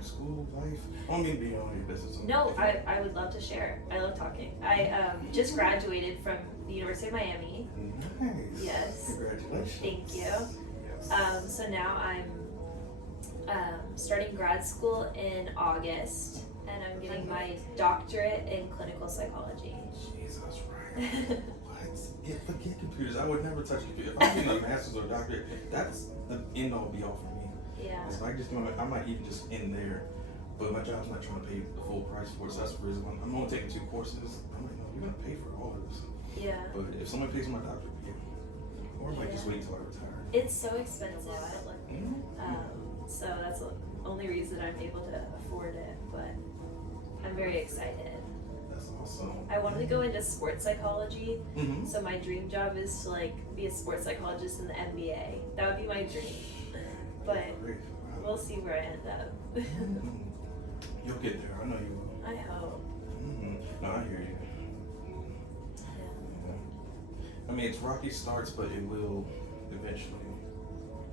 like school, life? I don't mean to be on your business. No, I would love to share. I love talking. I just graduated from the University of Miami. Nice. Yes. Congratulations. Thank you. Yes. So now I'm starting grad school in August, and I'm getting my doctorate in clinical psychology. Jesus, right. What? Forget computers. I would never touch computers. If I'm getting a master's or a doctorate, that's the end all be all for me. Yeah. It's like just doing it. I might even just end there, but my job's not trying to pay the full price for it. So that's the reason why I'm only taking 2 courses. I'm like, no, you're gonna pay for all of this. Yeah. But if someone pays for my doctorate, yeah. Or I might just wait until I retire. It's so expensive. Mm-hmm. So that's the only reason I'm able to afford it. But I'm very excited. That's awesome. I wanted to go into sports psychology. Mm-hmm. So my dream job is to like be a sports psychologist in the NBA. That would be my dream. But we'll see where I end up. Mm-hmm. You'll get there. I know you will. I hope. Mm-hmm. No, I hear you. Yeah. I mean, it's rocky starts, but it will eventually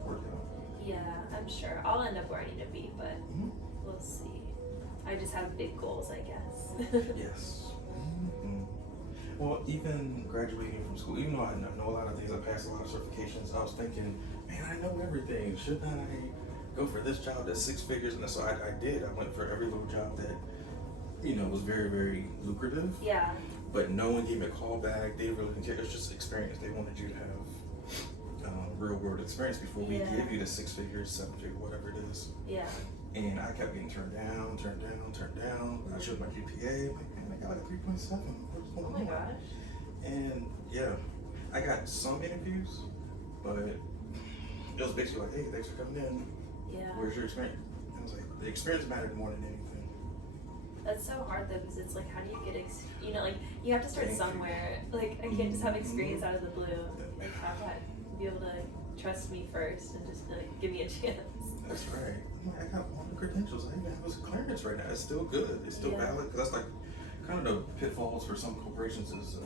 work out. Yeah, I'm sure. I'll end up where I need to be, but we'll see. I just have big goals, I guess. Yes. Mm-hmm. Well, even graduating from school, even though I know a lot of things, I passed a lot of certifications, I was thinking, man, I know everything. Shouldn't I go for this job that's 6 figures? And so I did. I went for every little job that, was very, very lucrative. Yeah. But no one gave me a call back. They really didn't care. It was just experience. They wanted you to have real world experience before we give you the 6 figures, 7 figures, whatever it is. Yeah. And I kept getting turned down. I showed my GPA. Like, man, I got like 3.7. What's going on? Oh my gosh. And yeah, I got some interviews, but it was basically like, hey, thanks for coming in. Yeah. Where's your experience? And I was like, the experience mattered more than anything. That's so hard though, because it's like, how do you get, you have to start somewhere. Like, I can't just have experience out of the blue. Like, have that, be able to trust me first and just like give me a chance. That's right. I got all the credentials. I even have a clearance right now. It's still good. It's still valid. Cause that's like kind of the pitfalls for some corporations is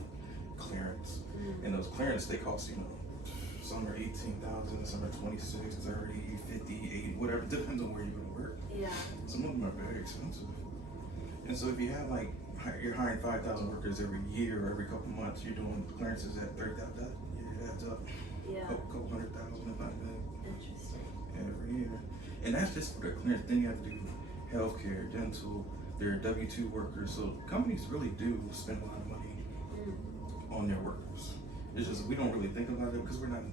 clearance. And those clearance, they cost, some are 18,000, some are 26, 30, 50, 80, whatever. Depends on where you're gonna work. Yeah. Some of them are very expensive. And so if you have you're hiring 5,000 workers every year or every couple months, you're doing clearances at 30,000, it adds up. Yeah. A couple 100,000 if not that. Interesting. Every year. And that's just for the clearance. Then you have to do healthcare, dental, they're W-2 workers. So companies really do spend a lot of money on their workers. It's just we don't really think about it because we're not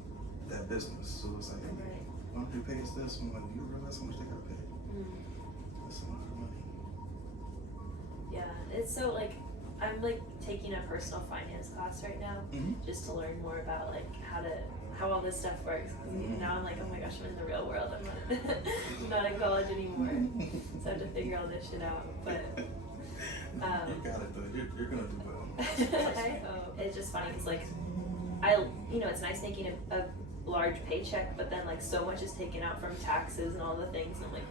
that business. So it's like, hey, why don't you pay us this? I'm like, do you realize how much they gotta pay? That's a lot of money. Yeah, it's so I'm taking a personal finance class right now just to learn more about how all this stuff works. Now I'm like, oh my gosh, I'm in the real world. I'm not in college anymore, so I have to figure all this shit out. But you got it though. You're gonna do well. I hope. It's just funny because it's nice making a large paycheck, but then so much is taken out from taxes and all the things, and I'm like,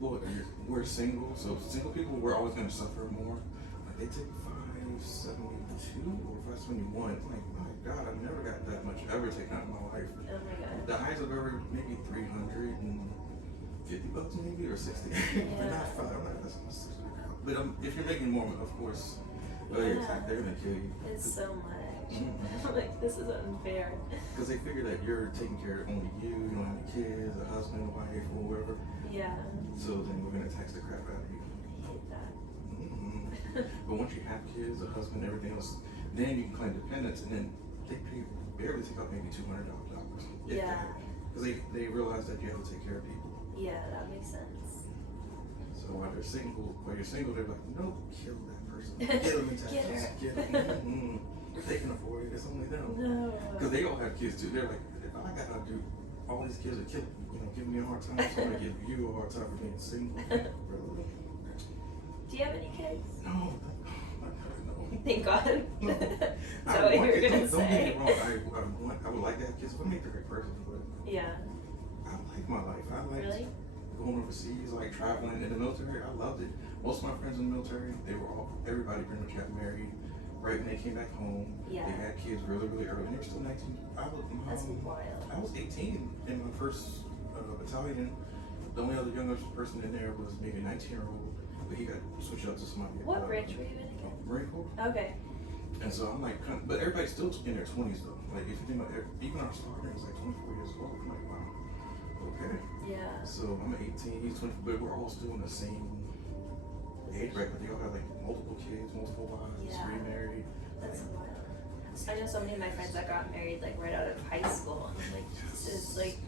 Well, we're single, so single people, we're always going to suffer more. Like they take 572 or 571. Like, my God, I've never got that much ever taken out in my life. oh my god. The highest I've ever, maybe $350 maybe, or 60. But not 5. I'm like, that's not 60. But if you're making more, of course, they're going to kill you. It's so much. I'm like, this is unfair. Because they figure that you're taking care of only you don't have any kids, a husband, a wife, or whoever. Yeah. So then we're going to tax the crap out of you. I hate that. But once you have kids, a husband, everything else, then you can claim dependents, and then they barely take out maybe $200. Yeah. Because they realize that you have to take care of people. Yeah, that makes sense. So while you're single, they're like, no, kill that person. Get them in taxes. Get them. They can afford it. It's only them. No. Because they all have kids too. They're like, if I gotta do, all these kids are giving me a hard time, so I'm gonna give you a hard time for being single. Really? Do you have any kids? No. Thank God. No. Is that what you were gonna Don't get say? me wrong. I would like to have kids if I make the right person, but Yeah. I like my life. I like Really? going overseas, like traveling in the military. I loved it. Most of my friends in the military, everybody pretty much got married right when they came back home. Yeah. They had kids really, really early. And they were still 19. That's wild. I was 18 in my first battalion The only other younger person in there was maybe a 19-year-old, but he got switched out to somebody. What branch were you in again? Marine Corps. Okay. And so I'm like, but everybody's still in their 20s though. Like if you think about it, even our sergeant was like 24 years old. I'm like, wow, okay. Yeah. So I'm 18, he's 20, but we're all still in the same age bracket. They all have like multiple kids, multiple wives, Yeah. remarried. That's wild. I know so many of my friends that got married like right out of high school. And I'm like, Jesus, like,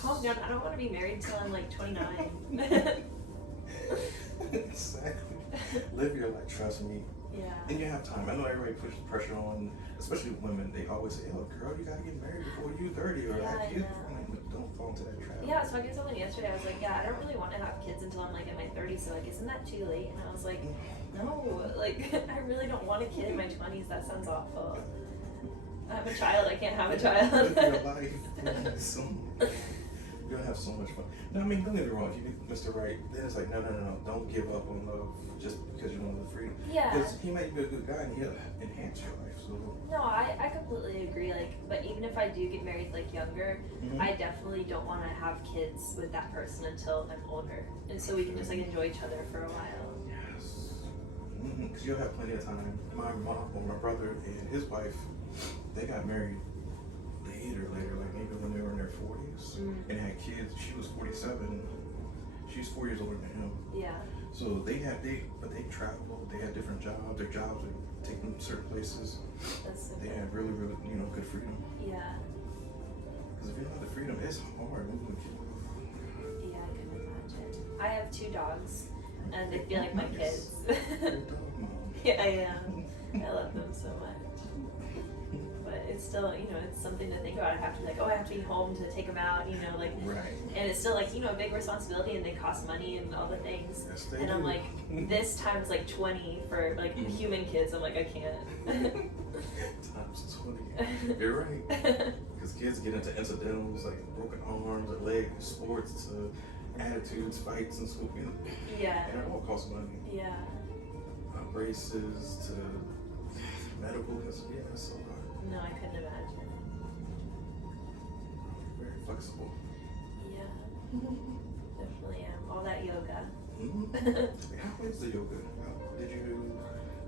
calm down. I don't want to be married until I'm like 29. Exactly. Live your life, trust me. Yeah. And you have time. I know everybody pushes pressure on, especially women. They always say, "Oh, girl, you gotta get married before you're 30 or Yeah, have kids." I know. I'm like, don't fall into that trap. Yeah, I was talking to someone yesterday. I was like, yeah, I don't really want to have kids until I'm like in my 30s. So like, isn't that too late? And I was like, no, like I really don't want a kid in my 20s. That sounds awful. I have a child. I can't have a child. Live your life. You're gonna have so much fun. No, I mean, don't get me wrong. If you meet Mr. Right, then it's like, no, don't give up on love just because you want the freedom. Yeah. Because he might be a good guy and he'll enhance your life. So. No, I completely agree. Like, but even if I do get married like younger, I definitely don't want to have kids with that person until I'm older, and so we can just like enjoy each other for a while. Yes. Because you'll have plenty of time. My mom or my brother and his wife, they got married later, like maybe when they were in their 40s and had kids. She was 47. She's 4 years older than him. Yeah. So they traveled. They had different jobs. Their jobs would take them to certain places. That's so They good. had really, good freedom. Yeah. Because if you don't have the freedom, it's hard moving with kids. Yeah, I can imagine. I have 2 dogs, and they feel like my kids. You're a dog mom. Yeah, I am. I love them so much. But it's still, it's something to think about. I have to be like, oh, I have to be home to take them out, like, Right. and it's still like, a big responsibility, and they cost money and all the things. Yes, they And I'm do. like, this time's like 20 for like human kids. I'm like, I can't. Times 20. You're right. Because kids get into incidentals like broken arms or legs, sports to attitudes, fights, and school. Yeah. And it all costs money. Yeah. Braces to medical. Because it's so hard. No, I couldn't imagine. Very flexible. Yeah. Definitely am. All that yoga. How is the yoga? Did you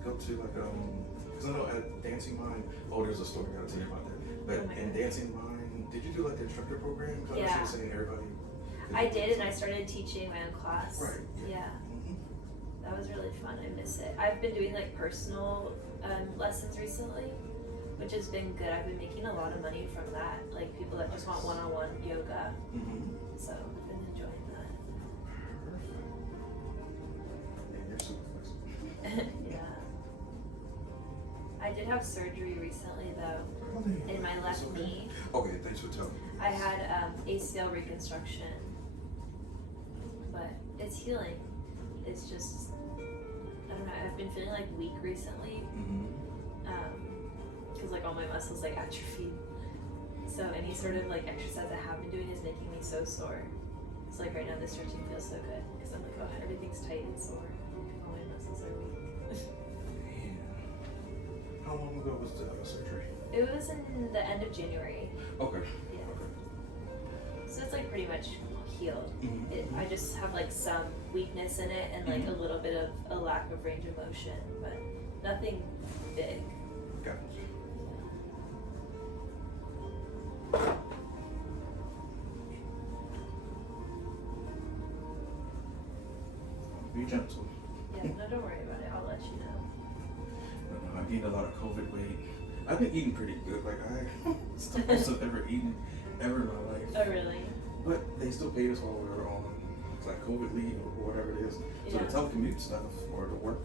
go to like because I know at Dancing Mind, there's a story I gotta tell you about that. But Oh my in God. Dancing Mind, did you do like the instructor program? Because I know Yeah. she was saying everybody. I did, and I started teaching my own class. Right. Yeah. That was really fun. I miss it. I've been doing like personal lessons recently, which has been good. I've been making a lot of money from that. Like people that just want one-on-one yoga. So I've been enjoying that. Perfect. Man, you're super flexible. Yeah. I did have surgery recently though, in my left okay. knee. Okay, thanks for telling me. I had ACL reconstruction, but it's healing. It's just, I don't know, I've been feeling like weak recently, because like all my muscles like atrophied. So any sort of like exercise I have been doing is making me so sore. So like right now the stretching feels so good, because I'm like, oh, everything's tight and sore. All my muscles are weak. Yeah. How long ago was the surgery? It was in the end of January. Okay. Yeah. Okay. So it's like pretty much healed. I just have like some weakness in it and like a little bit of a lack of range of motion, but nothing big. Gotcha. Be gentle. Yeah, no, don't worry about it. I'll let you know. I gained a lot of COVID weight. I've been eating pretty good. Like it's the most I've ever eaten ever in my life. Oh, really? But they still paid us while we were on like COVID leave or whatever it is. So the telecommute stuff or the work,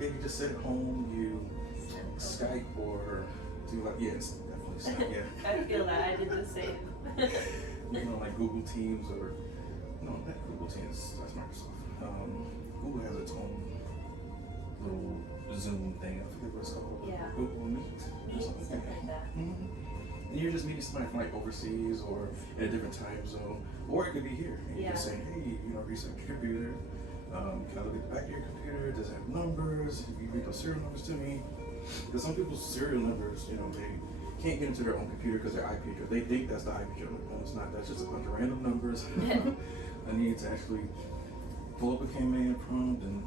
you just sit at home, you Skype or do like it's definitely Skype. Yeah. I feel that. I did the same. Like Google Teams or no, not Google Teams. That's Microsoft. Google has its own little Zoom thing. I forget what it's called. Yeah. Google Meet. Or Something like that. And you're just meeting somebody from like overseas or in a different time zone, or it could be here. And you're just saying, hey, research your computer. Can I look at the back of your computer? Does it have numbers? If you read those serial numbers to me, because some people's serial numbers, they can't get into their own computer because their IP address. They think that's the IP address. No, it's not. That's just a bunch of random numbers. I need to actually pull up a command prompt and,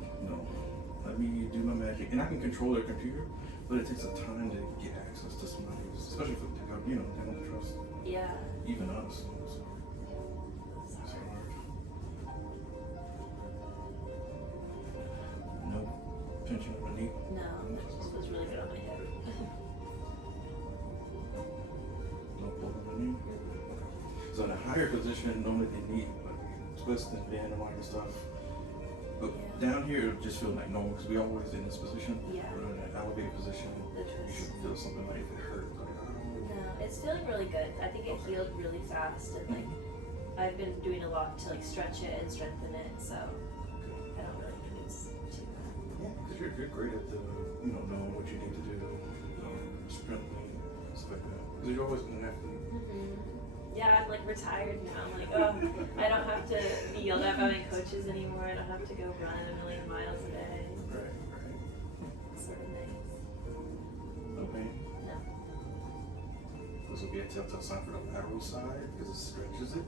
let me do my magic. And I can control their computer, but it takes a time to get access to somebody, especially if they don't trust even us. So it's hard. No pinching underneath. No, it just feels really good on my head. No pull underneath. So in a higher position, normally they need like twist and bend and all that stuff. But down here, it just feels like normal because we always in this position. Yeah. But in an elevated position, The you twist. should feel something like it hurt. Like, No, it's feeling really good. I think it healed really fast, and like I've been doing a lot to like stretch it and strengthen it, so I don't really think it's too bad. yeah, because you're great at the, knowing what you need to do, strengthening, stuff like that. Because you're always an athlete. Yeah, I'm like retired now. I'm like, oh, I don't have to be yelled at by my coaches anymore. I don't have to go run a million miles a day. Right. Sort of nice. No pain. No. This will be a telltale sign for the lateral side because it stretches it.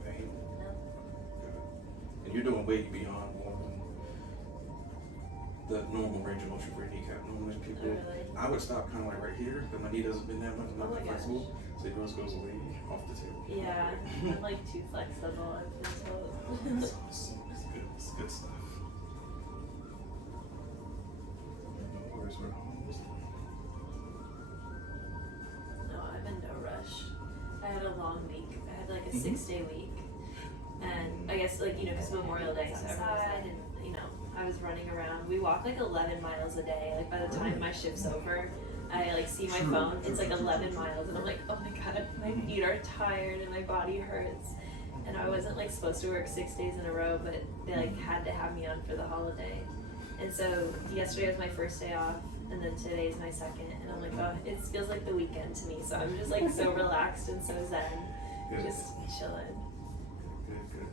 Okay. Pain. No. Good. And you're doing way beyond more than the normal range of motion for a kneecap. Normally people, Oh, really? I would stop kind of like right here, but my knee doesn't bend that much, Oh not my flexible, so yours goes way off the table. Yeah, I'm like too flexible. I've been told. That's awesome. It's good stuff. Where's we're almost No, I'm in no rush. I had a long week. I had like a 6-day week. And I guess because Memorial Day, so outside and I was running around. We walk like 11 miles a day. Like by the time my shift's over, I like see my phone. It's like 11 miles and I'm like, oh my God, my feet are tired and my body hurts. And I wasn't like supposed to work 6 days in a row, but they like had to have me on for the holiday. And so yesterday was my first day off, and then today's my second, and I'm like, oh, it feels like the weekend to me. So I'm just like so relaxed and so zen, just chilling. Good.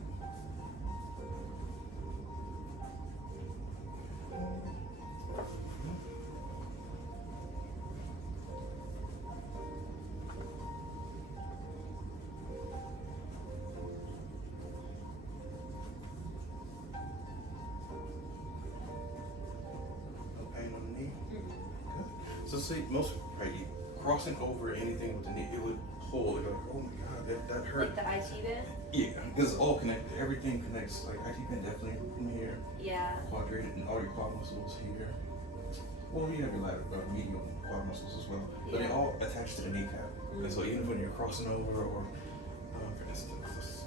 No pain on the knee. Good. So see, most crossing over anything with the knee, it would pull. It would like, oh my God, that hurt. Like the IT bit? Yeah, because it's all connected. Everything connects. Like IT band definitely from here. Yeah. Quadrated and all your quad muscles here. Well, you have your medial quad muscles as well, but they all attach to the kneecap. And so even when you're crossing over or, for instance,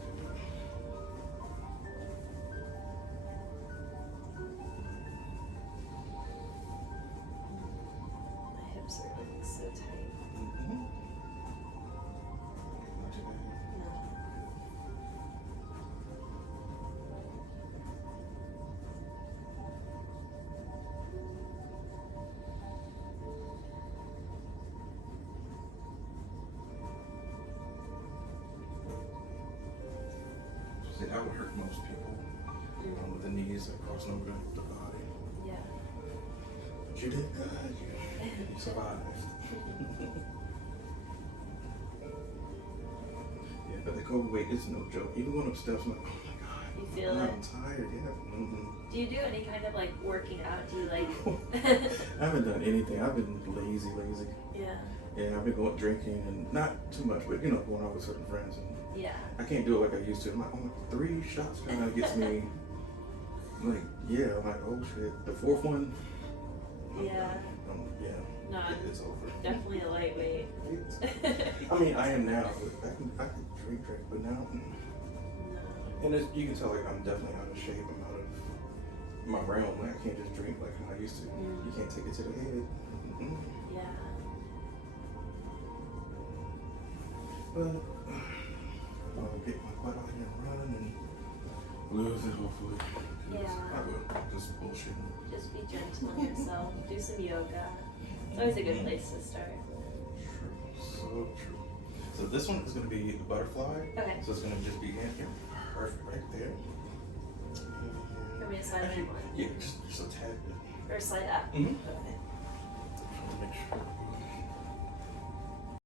My hips are like so tight. Not too bad. No. See, that would hurt most people with the knees that crossing over the body. Yeah. But you did good. You survived. Yeah, but the cold weight is no joke. Even going up steps, I'm like, oh my God. You feel I'm it? tired, yeah. Do you do any kind of like working out? Do you like? I haven't done anything. I've been lazy. Yeah. Yeah, I've been going drinking and not too much, but going out with certain friends. And Yeah. I can't do it like I used to. I'm like, 3 shots kind of gets me. I'm like, yeah. I'm like, oh shit. The 4th one. Yeah. Yeah. No, I'm It's over. definitely a lightweight. I mean, I am now. But I can drink, but now. And you can tell like I'm definitely out of shape. I'm out of my realm. Like I can't just drink like how I used to. You can't take it to the head. Yeah. But I'll get my butt out here and run and lose it hopefully. Yeah. I will. Just bullshit. Just be gentle on yourself. Do some yoga. It's always a good place to start. True. So true. So this one is going to be the butterfly. Okay. So it's going to just be in here. Perfect right there. For me to slide Actually, in more. yeah, just a tad bit. Or slide up. Mhm. Okay. To make sure.